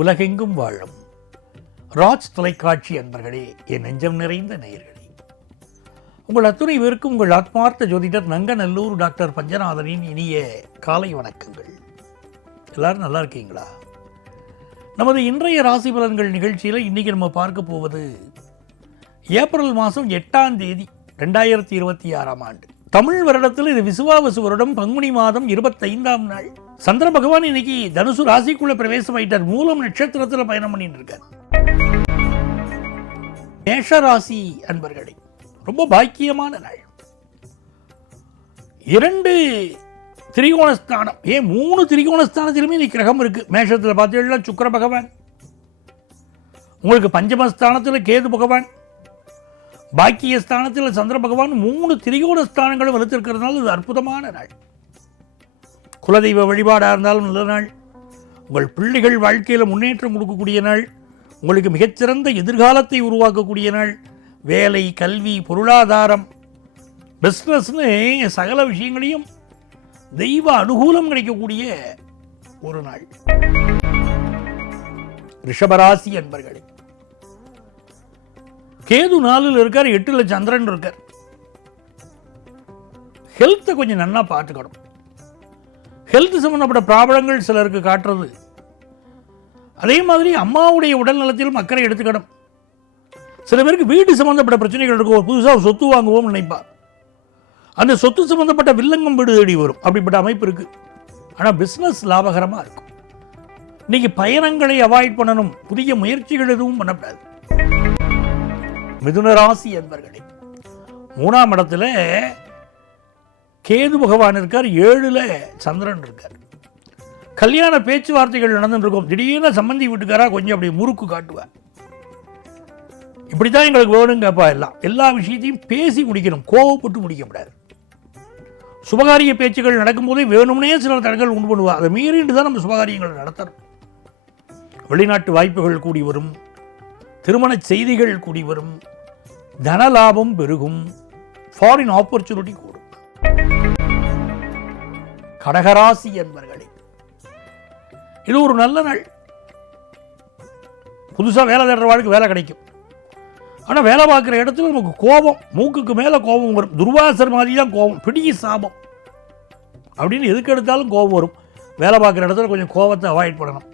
உலகெங்கும் வாழும் ராஜ் தொலைக்காட்சி அன்பர்களே, என் நெஞ்சம் நிறைந்த நேயர்களே, உங்கள் அத்துணை பேருக்கும் உங்கள் ஆத்மார்த்த ஜோதிடர் நங்கநல்லூர் டாக்டர் பஞ்சநாதனின் இனிய காலை வணக்கங்கள். எல்லாரும் நல்லா இருக்கீங்களா? நமது இன்றைய ராசி பலன்கள் நிகழ்ச்சியில் இன்னைக்கு நம்ம பார்க்க போவது ஏப்ரல் மாதம் 8ஆம் தேதி 2026ஆம் ஆண்டு தமிழ் வருடத்தில் இது விசுவாவசு வருடம் பங்குனி மாதம் 25ஆம் நாள். சந்திர பகவான் இன்னைக்கு தனுசு ராசிக்குள்ள பிரவேசம் ஆயிட்டார். மூலம் நட்சத்திரத்தில் பயணம் பண்ணிட்டு இருக்கார். மேஷ ராசி அன்பர்களே, ரொம்ப பாக்கியமான நாள். 2 திரிகோணஸ்தானம், 3 திரிகோணஸ்தானத்திலுமே இன்னைக்கு கிரகம் இருக்கு. மேஷத்தில் பார்த்தீங்கன்னா சுக்கிர பகவான், உங்களுக்கு பஞ்சமஸ்தானத்தில் கேது பகவான், பாக்கியஸ்தானத்தில் சந்திர பகவான், 3 திரிகோணஸ்தானங்களும் வலுத்திருக்கிறதுனால இது அற்புதமான நாள். குலதெய்வ வழிபாடாக இருந்தாலும் நல்ல நாள். உங்கள் பிள்ளைகள் வாழ்க்கையில் முன்னேற்றம் கொடுக்கக்கூடிய நாள். உங்களுக்கு மிகச்சிறந்த எதிர்காலத்தை உருவாக்கக்கூடிய நாள். வேலை, கல்வி, பொருளாதாரம், பிஸ்னஸ்னு சகல விஷயங்களையும் தெய்வ அனுகூலம் கிடைக்கக்கூடிய ஒரு நாள். ரிஷபராசி அன்பர்களே, கேது 4ல் இருக்கார், 8ல் சந்திரன் இருக்கார். ஹெல்த்தை கொஞ்சம் நல்லா பார்த்துக்கணும். ஹெல்த் சம்பந்தப்பட்ட ப்ராப்ளங்கள் சிலருக்கு காட்டுறது. அதே மாதிரி அம்மாவுடைய உடல் நலத்திலும் அக்கறை எடுத்துக்கணும். சில பேருக்கு வீடு சம்பந்தப்பட்ட பிரச்சனைகள் இருக்கும். புதுசாக சொத்து வாங்குவோம் நினைப்பார். அந்த சொத்து சம்பந்தப்பட்ட வில்லங்கம் வீடு தேடி வரும். அப்படிப்பட்ட அமைப்பு இருக்கு. ஆனால் பிஸ்னஸ் லாபகரமாக இருக்கும். இன்னைக்கு பயணங்களை அவாய்ட் பண்ணணும். புதிய முயற்சிகள் எதுவும் பண்ணக்கூடாது. மிதுன ராசி என்பர்களே, 3ஆம் இடத்துல கேது பகவான் இருக்கார், 7ல் சந்திரன் இருக்கார். கல்யாண பேச்சுவார்த்தைகள் நடந்துட்டு இருக்கும். திடீர்னு சம்பந்தி வீட்டுக்காரா கொஞ்சம் அப்படி முறுக்கு காட்டுவார். இப்படித்தான் எங்களுக்கு வேணுங்கப்பா. எல்லா விஷயத்தையும் பேசி முடிக்கணும், கோவப்பட்டு முடிக்கக்கூடாது. சுபகாரிய பேச்சுகள் நடக்கும்போதே வேணும்னே சில தடங்கள் உண்டு பண்ணுவா. அதை மீறிட்டு தான் நம்ம சுபகாரியங்கள் நடத்தணும். வெளிநாட்டு வாய்ப்புகள் கூடி வரும், திருமண செய்திகள் கூடி வரும், தனலாபம் பெருகும், ஃபாரின் ஆப்பர்ச்சுனிட்டி கூடும். கடகராசி என்பர்களே, இது ஒரு நல்ல நாள். புதுசாக வேலை தேடுறவாளுக்கு வேலை கிடைக்கும். ஆனால் வேலை பார்க்குற இடத்துல நமக்கு கோபம், மூக்குக்கு மேலே கோபம் வரும். துர்வாசர் மாதிரி தான் கோபம், பிடி சாபம் அப்படின்னு எதுக்கு எடுத்தாலும் கோபம் வரும். வேலை பார்க்குற இடத்துல கொஞ்சம் கோபத்தை அவாய்ட் பண்ணணும்.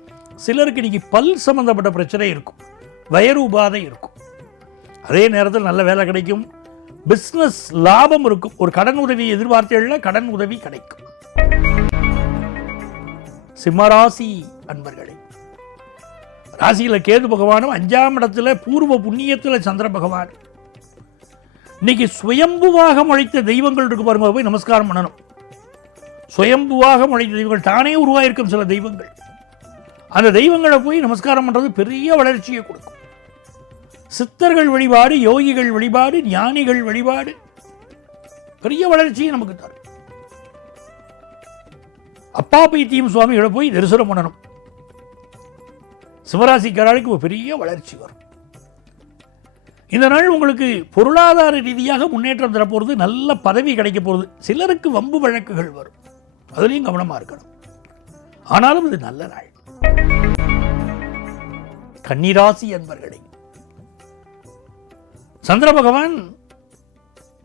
சிலருக்கு இன்னைக்கு பல் சம்பந்தப்பட்ட பிரச்சனை இருக்கும், வயிறு உபாதை இருக்கும். அதே நேரத்தில் நல்ல வேலை கிடைக்கும், பிஸ்னஸ் லாபம் இருக்கும். ஒரு கடன் உதவி எதிர்பார்த்தேன்னா கடன் உதவி கிடைக்கும். சிம்மராசி அன்பர்களே, ராசியில் கேது பகவானும் 5ஆம் இடத்துல பூர்வ புண்ணியத்தில் சந்திர பகவான். இன்னைக்கு சுயம்புவாக முளைத்த தெய்வங்கள் இருக்கு பாருங்க, போய் நமஸ்காரம் பண்ணணும். சுயம்புவாக முளைத்த தெய்வங்கள், தானே உருவாயிருக்கும் சில தெய்வங்கள். அந்த தெய்வங்களை போய் நமஸ்காரம் பண்றது பெரிய வளர்ச்சியை கொடுக்கும். சித்தர்கள் வழிபாடு, யோகிகள் வழிபாடு, ஞானிகள் வழிபாடு பெரிய வளர்ச்சியை நமக்கு தரும். அப்பா பைத்தியம் சுவாமிகளை போய் தரிசனம் பண்ணணும். சிவராசிக்காரர்களுக்கு பெரிய வளர்ச்சி வரும். இந்த நாள் உங்களுக்கு பொருளாதார ரீதியாக முன்னேற்றம் தரப்போகிறது. நல்ல பதவி கிடைக்க போகிறது. சிலருக்கு வம்பு வழக்குகள் வரும், அதுலேயும் கவனமாக இருக்கணும். ஆனாலும் இது நல்ல நாள். கன்னிராசி என்பர்களே, சந்திர பகவான்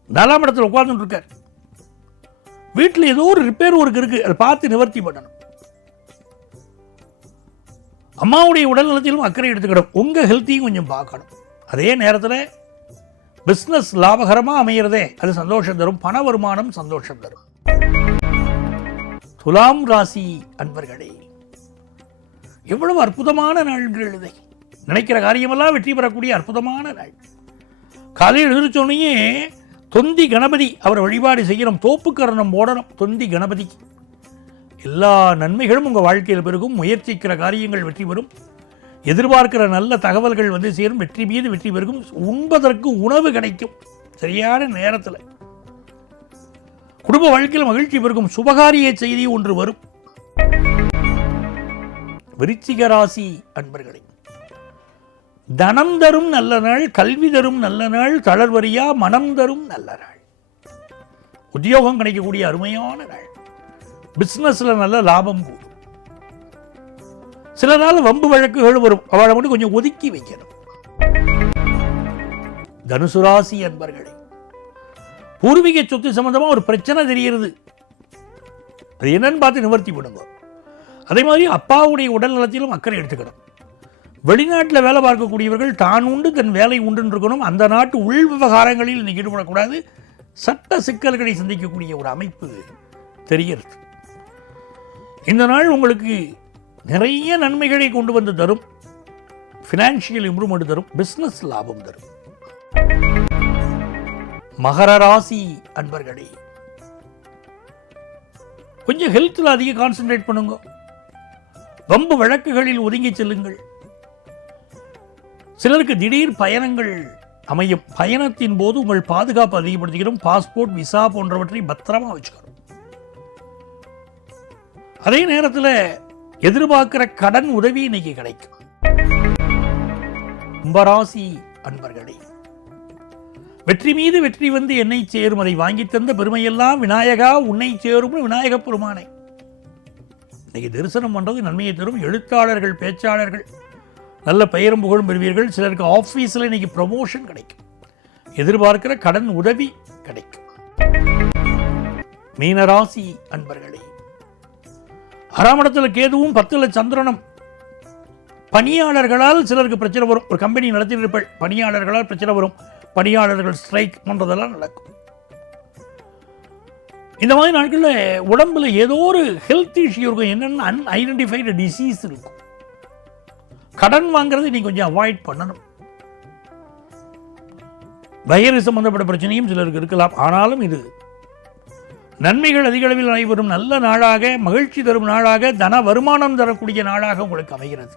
4ஆம் இடத்துல உட்கார்ந்துட்டு இருக்கார். வீட்டில் ஏதோ ஒரு ரிப்பேர் ஒர்க் இருக்கு, அதை பார்த்து நிவர்த்தி பண்ணணும். அம்மாவுடைய உடல் நலத்திலும் அக்கறை எடுத்துக்கணும். உங்க ஹெல்த்தையும் கொஞ்சம் பார்க்கணும். அதே நேரத்தில் பிஸ்னஸ் லாபகரமாக அமைகிறதே, அது சந்தோஷம் தரும். பண வருமானம் சந்தோஷம் தரும். துலாம் ராசி அன்பர்களே, எவ்வளவு அற்புதமான நாள்கள் இதை. நினைக்கிற காரியமெல்லாம் வெற்றி பெறக்கூடிய அற்புதமான நாள். காலையில் எழுதிச்சோன்னையே தொந்தி கணபதி அவரை வழிபாடு செய்யணும். தோப்புக்கரணம் போடணும் தொந்தி கணபதி. எல்லா நன்மைகளும் உங்கள் வாழ்க்கையில் பெருகும். முயற்சிக்கிற காரியங்கள் வெற்றி பெறும். எதிர்பார்க்கிற நல்ல தகவல்கள் வந்து சேரும். வெற்றி மீது வெற்றி பெருகும். உண்பதற்கு உணவு கிடைக்கும் சரியான நேரத்தில். குடும்ப வாழ்க்கையில் மகிழ்ச்சி பெருகும். சுபகாரிய செய்தி ஒன்று வரும். விருச்சிக ராசி அன்பர்களே, தனம் தரும் நல்ல நாள், கல்வி தரும் நல்ல நாள், தளர்வரியா மனம் தரும் நல்ல நாள். உத்தியோகம் கிடைக்கக்கூடிய அருமையான நாள். பிஸ்னஸில் நல்ல லாபம் கூடும். சிலரால் வம்பு வழக்குகள் வரும், அவளை மட்டும் கொஞ்சம் ஒதுக்கி வைக்கணும். தனுசு ராசி அன்பர்களே, பூர்வீக சொத்து சம்பந்தமா ஒரு பிரச்சனை தெரிகிறது, அது என்னன்னு பார்த்து நிவர்த்தி பண்ணுங்க. அதே மாதிரி அப்பாவுடைய உடல் நலத்திலும் அக்கறை எடுத்துக்கணும். வெளிநாட்டில் வேலை பார்க்கக்கூடியவர்கள் தான் உண்டு தன் வேலை உண்டுன்னு இருக்கணும். அந்த நாட்டு உள் விவகாரங்களில் இன்னைக்கு ஈடுபடக்கூடாது. சட்ட சிக்கல்களை சந்திக்கக்கூடிய ஒரு அமைப்பு தெரிகிறது. இந்த நாள் உங்களுக்கு நிறைய நன்மைகளை கொண்டு வந்து தரும். ஃபினான்ஷியல் இம்ப்ரூவ்மெண்ட் தரும், பிஸ்னஸ் லாபம் தரும். மகர ராசி அன்பர்களே, கொஞ்சம் ஹெல்த்தில் அதிக கான்சென்ட்ரேட் பண்ணுங்க. வம்பு வழக்குகளில் ஒதுங்கி செல்லுங்கள். சிலருக்கு திடீர் பயணங்கள் அமையும். பயணத்தின் போது உங்கள் பாதுகாப்பு அதிகப்படுத்திக்கிறோம். பாஸ்போர்ட், விசா போன்றவற்றை பத்திரமா வச்சுக்கணும். அதே நேரத்தில் எதிர்பார்க்கிற கடன் உதவி இன்னைக்கு கிடைக்கும். கும்பராசி அன்பர்களே, வெற்றி மீது வெற்றி வந்து என்னை சேரும், அதை வாங்கி தந்த பெருமையெல்லாம் விநாயகா உன்னை சேரும் விநாயக பெருமானை. இன்னைக்கு தரிசனம் பண்றது நன்மையை தரும். எழுத்தாளர்கள், பேச்சாளர்கள் நல்ல பெயரும் புகழும் பெறுவீர்கள். சிலருக்கு ஆஃபீஸில் இன்னைக்கு ப்ரமோஷன் கிடைக்கும். எதிர்பார்க்கிற கடன் உதவி கிடைக்கும். மீனராசி அன்பர்களே, 6ஆம் இடத்துல கேதுவும் 10ல் சந்திரனும். பணியாளர்களால் சிலருக்கு பிரச்சனை வரும். ஒரு கம்பெனி நடத்தியிருப்பாள், பணியாளர்களால் பிரச்சனை வரும். பணியாளர்கள் ஸ்ட்ரைக் பண்ணுறதெல்லாம் நடக்கும். இந்த மாதிரி நாட்களில் உடம்புல ஏதோ ஒரு ஹெல்த் இஷ்யூ இருக்கும். என்னென்ன அன்ஐடென்டிஃபைடு டிசீஸ் இருக்கும். கடன் வாங்குறது நீ கொஞ்சம் அவாய்ட் பண்ணணும். வயிறு சம்பந்தப்பட்ட பிரச்சனையும் சிலருக்கு இருக்கலாம். ஆனாலும் இது நன்மைகள் அதிக அளவில் நடைபெறும் நல்ல நாளாக, மகிழ்ச்சி தரும் நாளாக, தன வருமானம் தரக்கூடிய நாளாக உங்களுக்கு அமைகிறது.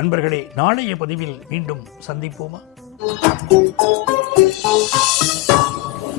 அன்பர்களே, நாளைய பதிவில் மீண்டும் சந்திப்போமா?